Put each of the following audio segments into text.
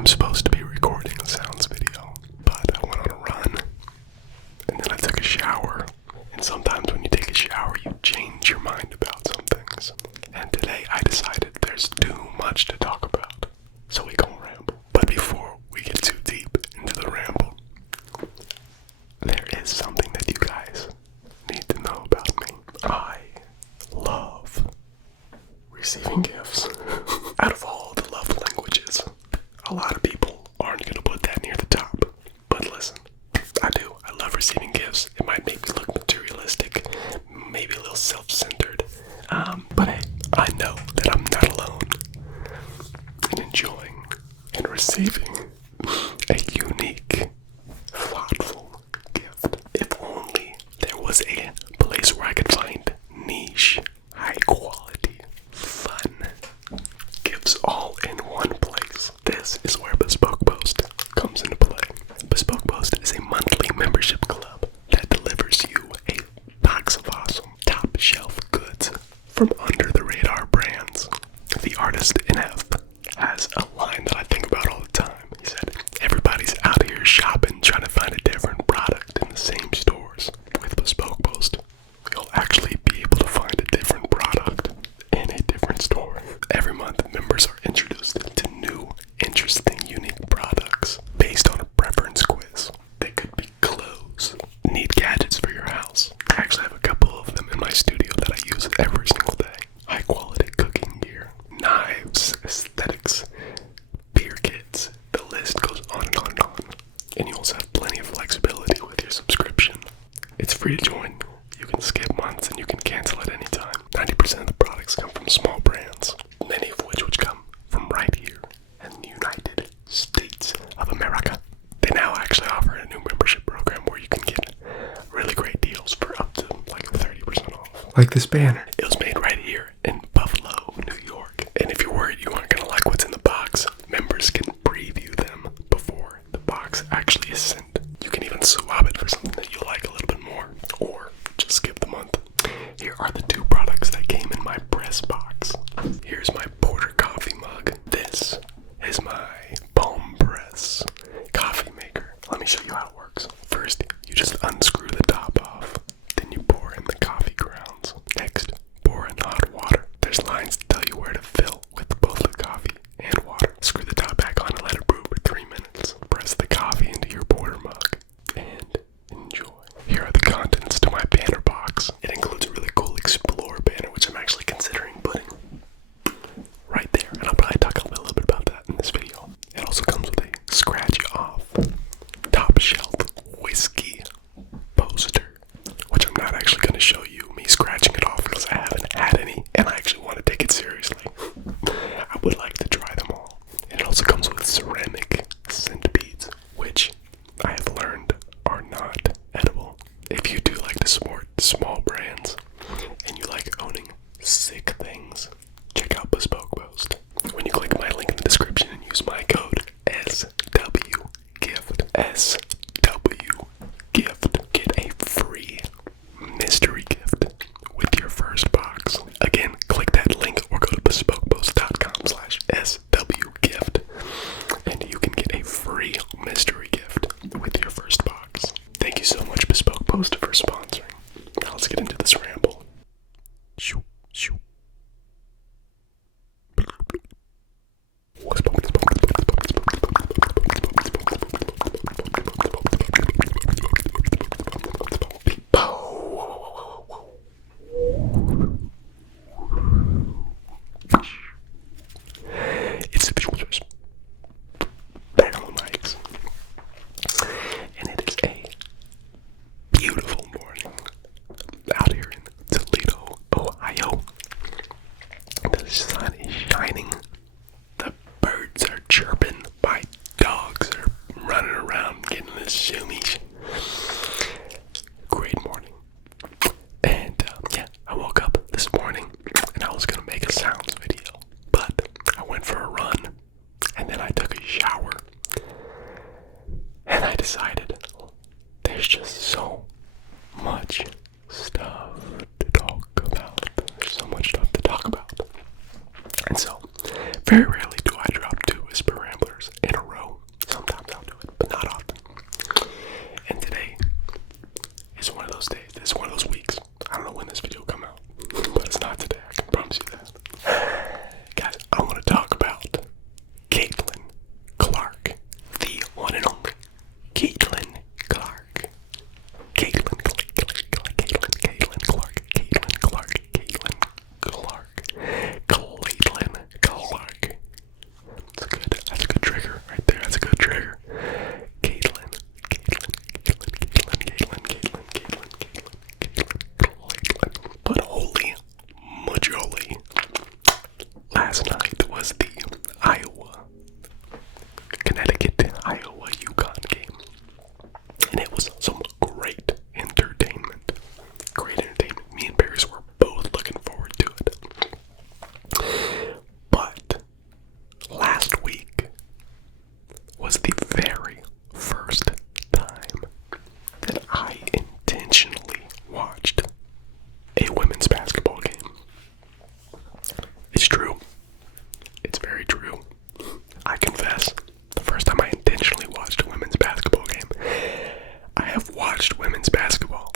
I'm supposed to be recording a sounds video, but I went on a run, and then I took a shower. And sometimes when you take a shower, you change your mind about some things. And today I decided there's too much to talk about, so we gon' ramble. But before we get too deep into the ramble, there is something that you guys need to know about me. I love receiving gifts. Out of all the love languages, a lot of people aren't going to put that near the top. But listen, I do. I love receiving gifts. It might make me look materialistic, maybe a little self-centered. But hey, I know that I'm not alone in enjoying and receiving a unique, thoughtful gift. If only there was a place where I could find niche, high quality, fun gifts all in one place. This is where Bespoke Post comes into play. Bespoke Post is a monthly membership club that delivers you a box of awesome, top shelf goods from under the radar brands. The artist in F has a line that I think about all the time. He said, everybody's out here shopping, trying to find a different product in the same stores. With Bespoke Post, you'll actually be able to find a different product in a different store. Every month, members are introduced to new, interesting, unique products based on a preference quiz. They could be clothes, need gadgets for your house. I actually have a couple of them in my studio that I use every single day. High quality cooking gear, knives, aesthetics, beer kits. The list goes on and on and on. And you also have plenty of flexibility with your subscription. It's free to join. You can skip months and you can cancel at any time. 90% of the products come from small brands, many of which come from right here in the United States of America. They now actually offer a new membership program where you can get really great deals for up to like 30% off. Like this banner. It was made right here in Buffalo, New York. And if you're worried you aren't going to like what's in the box, members can preview them before the box actually is sent. You can even swap it for something that you like a little bit more, or just skip the month. Here are the two products that came in my press box. Here's my Porter coffee mug. This is my Palm Press coffee maker. Let me show you how it works. First, you just unscrew the top off. Then you pour in the coffee grounds. Next, pour in hot water. There's lines to tell you where to fill with both the coffee and water. Screw the top back on and let it brew for 3 minutes. Press the coffee into your Porter mug and enjoy. Here are the contents to my banner box. It includes a really cool Explorer banner, which I'm actually considering putting right there. And I'll probably talk a little bit about that in this video. It also comes with a scratch off top shelf whiskey poster, which I'm not actually going to show you me scratching it off because I haven't had any and I actually want to take it seriously. I would like to try them all. And it also comes with ceramic scent beads, which I have learned are not edible. If you do like to support small brands and you like owning sick things, check out Bespoke Post. When you click my link in the description and use my code SWGIFT, get a free mystery gift with your first box. Again, click that link or go to bespokepost.com/SWGIFT and you can get a free mystery gift with your first box. Thank you so much, Bespoke Post, for sponsoring. Now let's get into this ramble. Shoo, shoo. It's the visual choice. Back on the mics. And it is a beautiful morning out here in Toledo, Ohio. The sun is shining. The birds are chirping. My dogs are running around getting this zoomies. Great morning. And yeah, I woke up this morning and I was gonna make a sounds video, but I went for a run and then I took a shower and I decided there's just so much stuff to talk about. There's so much stuff to talk about. And so, very rarely do I drop 2 Whisper Ramblers in a row. last night was the Connecticut-Iowa UConn game. And it was some great entertainment. Great entertainment. Me and Paris were both looking forward to it. But last week was the very first time that I intentionally watched a women's basketball game. It's true. It's very true. I confess, the first time I intentionally watched a women's basketball game. I have watched women's basketball,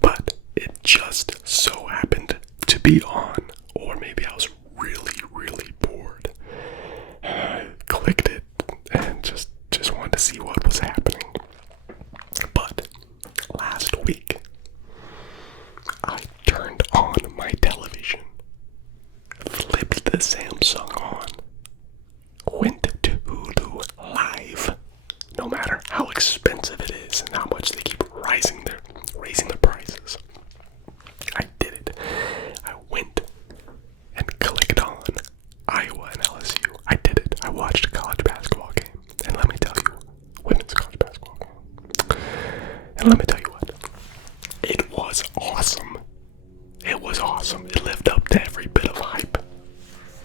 but it just so happened to be on, or maybe I was really, really bored. I clicked it and just wanted to see what was happening. But last week, I turned on my television, flipped the Samsung on, went to Hulu Live, no matter how expensive it is and how much they keep raising the prices. I did it. I went and clicked on Iowa and LSU. I did it. I watched a college basketball game. And let me tell you, women's college basketball game. And let me tell you what, it was awesome. It was awesome. It lived up to every bit of hype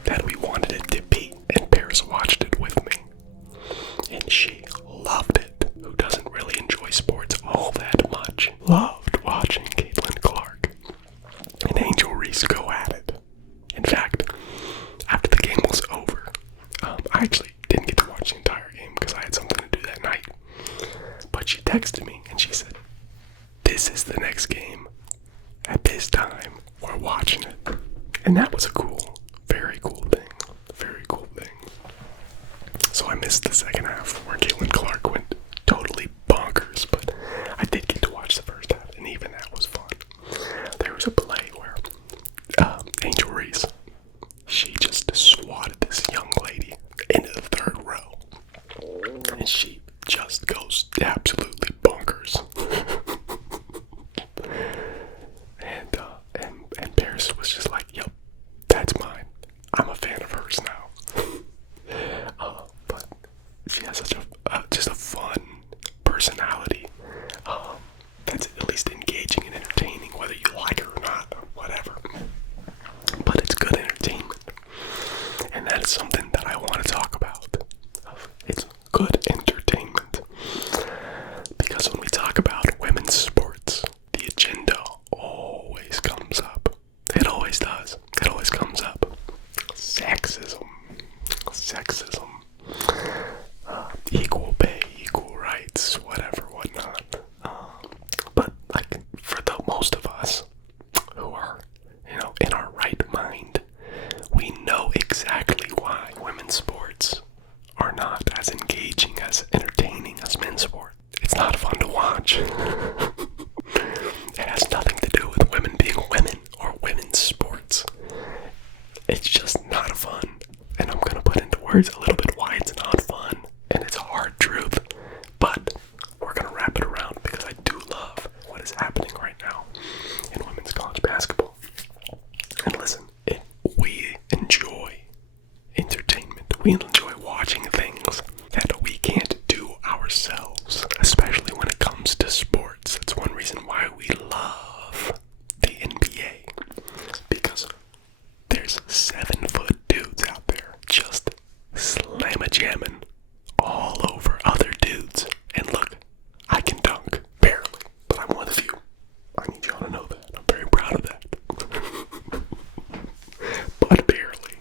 that we wanted it to be. And Paris watched it with me. And she loved it. Who doesn't really enjoy sports all that much? Loved watching Caitlin Clark and Angel Reese go at it. In fact, after the game was over, I actually didn't get to watch the entire game because I had something to do that night. But she texted me and she said, "This is the next game. At this time, we're watching it." And that was a cool, very cool thing. Very cool thing. So I missed the second half where Caitlin Clark went totally bonkers, but I did get to watch the first half, and even that was fun. There was a play where Angel Reese, she just swatted this young lady into the third row, and she just goes absolutely bonkers. and Paris was just like, "Yep, that's mine. I'm a fan of hers now." But she has such just a fun personality that's at least engaging and entertaining, whether you like her or not, or whatever. But it's good entertainment, and that is something that I want to talk about. It's good entertainment, because when we talk about women's sports, the agenda always comes up. It always does. It always comes up. Sexism, equal pay, equal rights, whatever, whatnot. But like for the most of us who are, in our right mind, we know exactly why women's sports are not as engaging, as entertaining as men's sport. It's not fun to watch. It has nothing to do with women being women or women's sports. It's just not fun. And I'm going to put into words a little bit why it's not fun. And it's a hard truth. But we're going to wrap it around because I do love what is happening right now in women's college basketball. And listen, we enjoy entertainment. We enjoy watching things that we can't do ourselves, especially when it comes to sports. That's one reason why we love the NBA. Because there's 7-foot dudes out there just slam-a-jamming all over other dudes. And look, I can dunk, barely, but I'm one of you. I need y'all to know that. I'm very proud of that. But barely.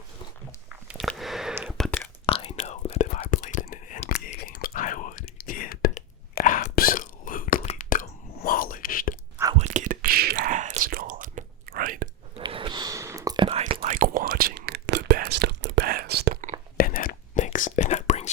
But I know that if I played in an NBA game, I would get absolutely demolished. I would get shazzed on, right? And I like watching the best of the best. And that brings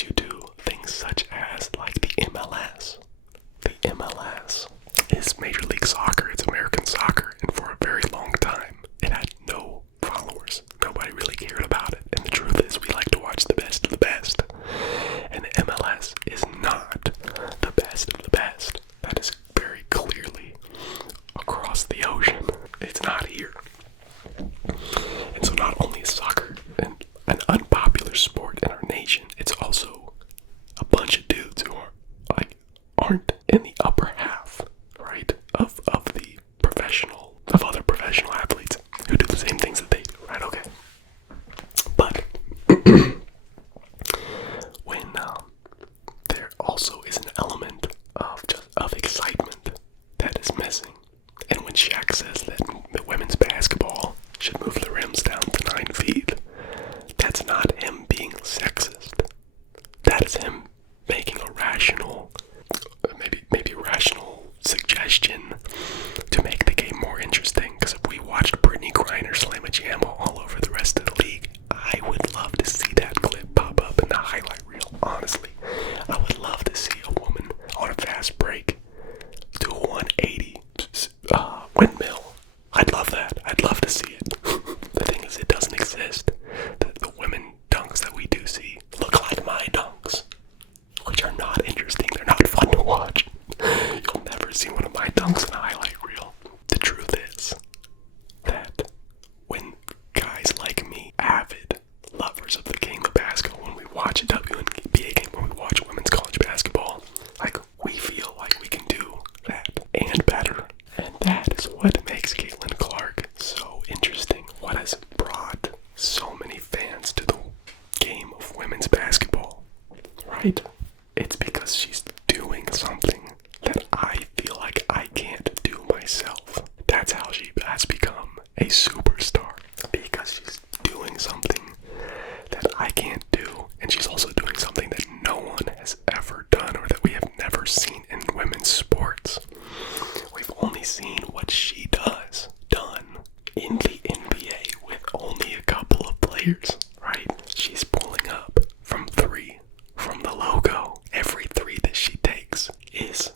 players, right? She's pulling up from 3 from the logo. Every 3 that she takes is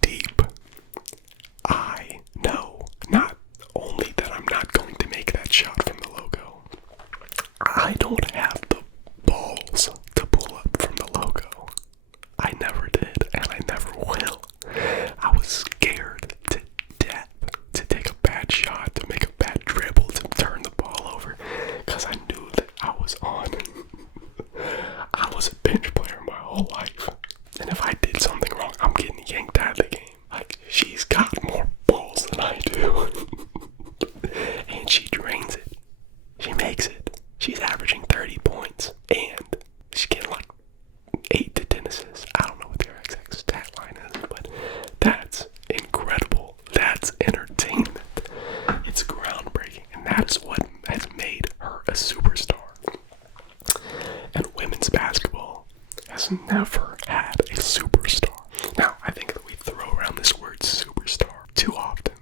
deep. I know not only that I'm not going to make that shot from the logo, I don't have the balls to pull up from the logo. I never did, and I never will. I was scared to death to take a bad shot, to make a bad dribble, to turn the ball over, because I knew that I was on. I was a bench player my whole life, and if I did something wrong, I'm getting yanked out of the game. Like, she's got more balls than I do. And she drains it. She makes it. She's averaging 30 points, and she's getting like 8 to 10 assists. I don't know what their exact stat line is, but that's incredible. That's entertainment. It's groundbreaking, and that is what has made her a superstar. And women's basketball has never had a superstar. Now, I think that we throw around this word superstar too often.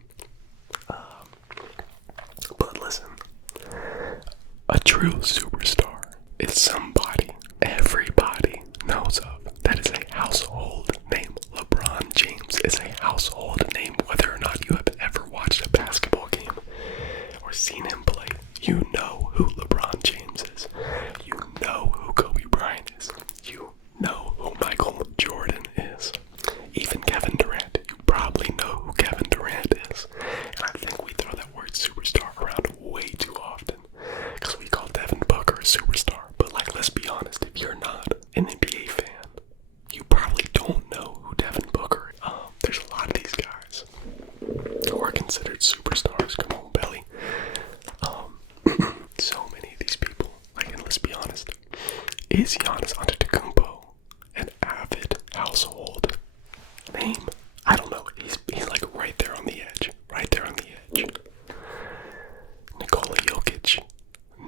But listen, a true superstar is somebody everybody knows of. That is a household name. LeBron James is a household name. Whether or not you have ever watched a basketball game or seen him play, you know who LeBron James is. You know who Kobe Bryant is. You know who Michael Jordan is. Even Kevin Durant. You probably know who Kevin Durant is. And I think we throw that word superstar around way too often, because we call Devin Booker a superstar. But like, let's be honest, if you're not an NBA fan, you probably don't know who Devin Booker is. There's a lot of these guys who are considered superstars. Come on, Belly. So many of these people. Like, and let's be honest, is Giannis Antetokounmpo an avid household name? I don't know. He's like right there on the edge. Right there on the edge. Nikola Jokic,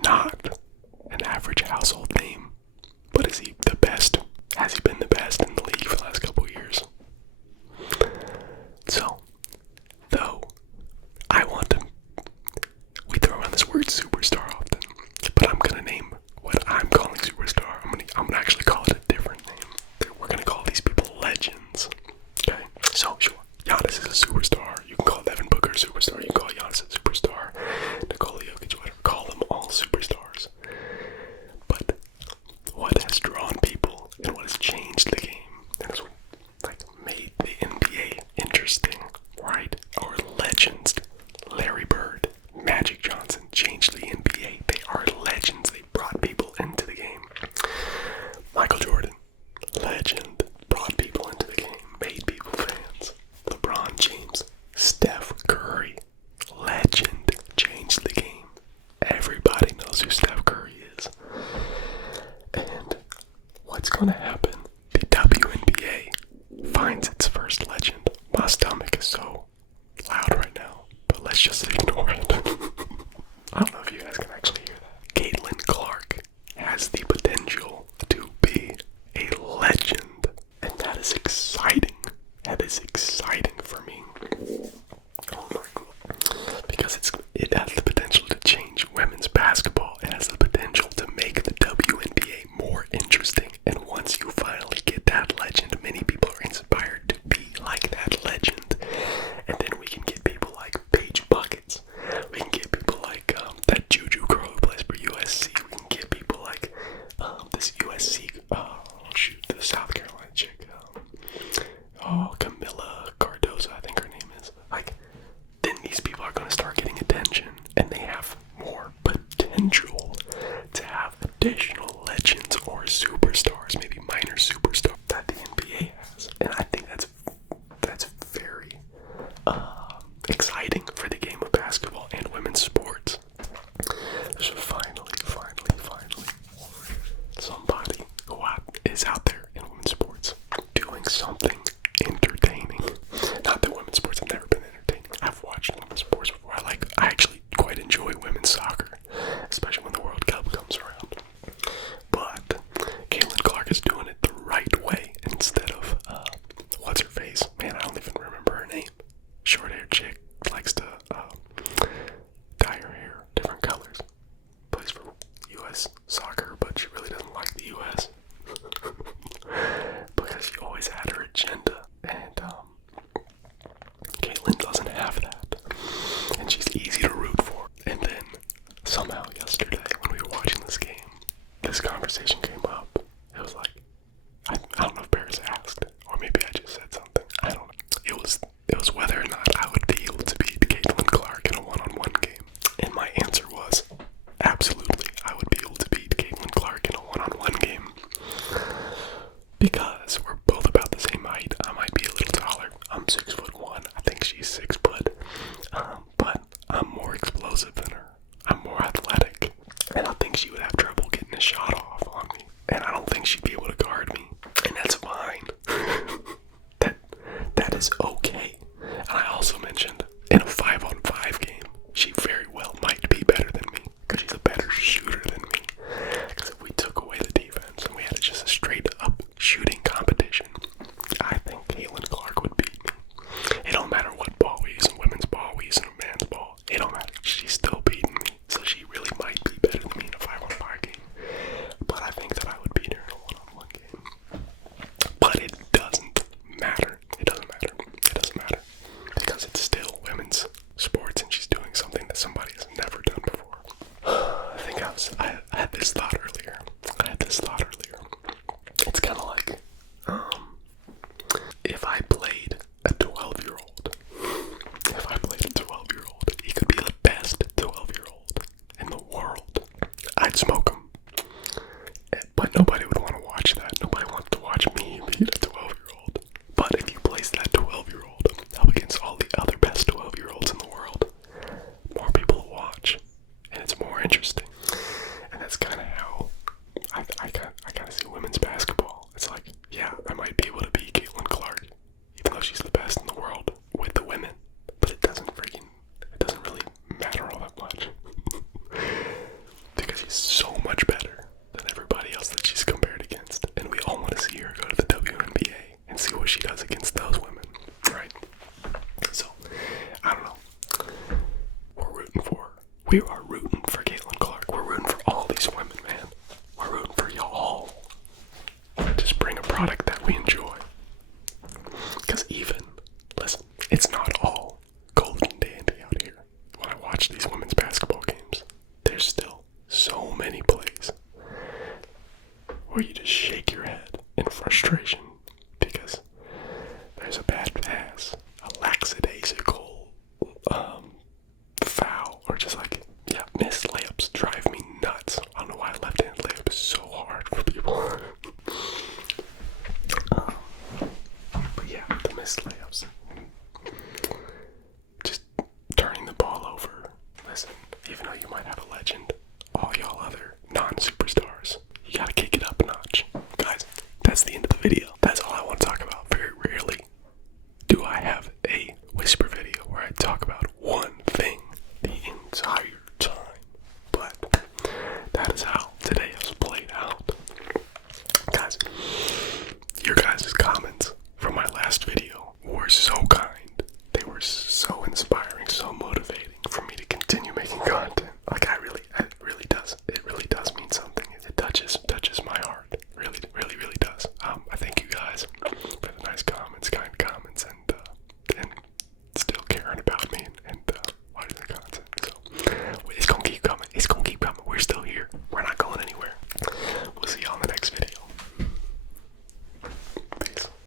not an average household name, but is he the best? Has he been the best in the league for the last couple of years? So, though, we throw around this word superstar often, but I'm gonna name what I'm calling superstar. I'm gonna actually call it a different name. We're gonna call these people legends. Okay, so sure, Giannis is a superstar. You can call Devin Booker a superstar. You can call Giannis a superstar. Nikola Jokic, whatever. Call them all superstars. But what has drawn people and what has changed the game and has made the NBA interesting, right? Our legends, Larry Bird, Magic Johnson, changed the NBA. They are legends. They brought people into the game. Michael Jordan, legend, brought people into the game, made people fans. LeBron James, Steph Curry, legend, changed the game. Everybody knows who Steph Curry is. And what's going to happen? The WNBA finds its first legend. My stomach is so loud right now, but let's just ignore it. I don't know if you guys can actually hear that. Caitlin Clark has the potential to be a legend, and that is exciting. That is exciting for me. Oh my God. Because it has the potential to change women's basketball. It has the potential to make the WNBA more interesting. And once you finally get that legend, many people are inspired to be like that legend. And then we can get people like Paige Buckets. We can get people like that Juju girl who plays for USC. We can get people like this USC, the South Carolina chick. Camilla Cardozo, I think her name is. Like, then these people are going to start getting attention, and they have more potential to have additional legends or superstars, maybe minor superstars that the NBA has. And I think that's very exciting for the game of basketball and women's sports. There's finally somebody who is out there in women's sports doing something entertaining. Not that women's sports have never been entertaining. I've watched women's sports before. I actually quite enjoy women's soccer, especially when the World Cup comes around. enjoys soccer, but she really doesn't like the U.S. because she always had her agenda, and Caitlin doesn't have that, and she's easy to root for. And then somehow yesterday, when we were watching this game, this conversation came up. It was like, I don't know if Paris asked, or maybe I just said something. I don't know. It was whether or not I would be able to beat Caitlin Clark in a one-on-one game. And my answer was, absolutely, I would be able to beat Caitlin Clark in a one-on-one game. Because we're both about the same height. I might be a little taller. I'm 6'1". I think she's 6 foot. But I'm more explosive than her. I'm more athletic. And I think she would have trouble getting a shot off on me. And I don't think she'd be able to guard me. And that's fine. That is okay. And I also mentioned, in a 5-on-5 game, she very well might be better than me. Because she's a better shooter than me. Because if we took away the defense and we had just a straight up shooting competition, I think Caitlin Clark would beat me. It don't matter what ball we use in women's ball, we use in a man's ball. It don't matter. She's still beating me. So she really might be better than me in a 5-on-5 game. But I think that I would beat her in a one-on-one game. But it doesn't matter. It doesn't matter. It doesn't matter. Because it's still women's sports and she's doing something that somebody has never done before. I had this thought earlier. It's kind of like, if I played a 12-year-old, he could be the best 12-year-old in the world. I'd smoke him. But nobody would want to watch that. Nobody wants to watch me beat a 12-year-old. But if you place that 12-year-old up against all the other best 12-year-olds in the world, more people will watch. And it's more interesting. And that's kind of how I kind of see women's basketball. It's like, yeah, I might be able to beat Caitlin Clark, even though she's the best in the world with the women. But it doesn't really matter all that much. Because she's so much better than everybody else that she's compared against. And we all want to see her go to the WNBA and see what she does against those women, right? So, I don't know. We are rooting for Caitlin Clark. We're rooting for all these women, man. We're rooting for y'all. Just bring a product that we enjoy. Because listen, it's not all golden dandy out here. When I watch these women's basketball games, there's still so many plays where you just shake your head in frustration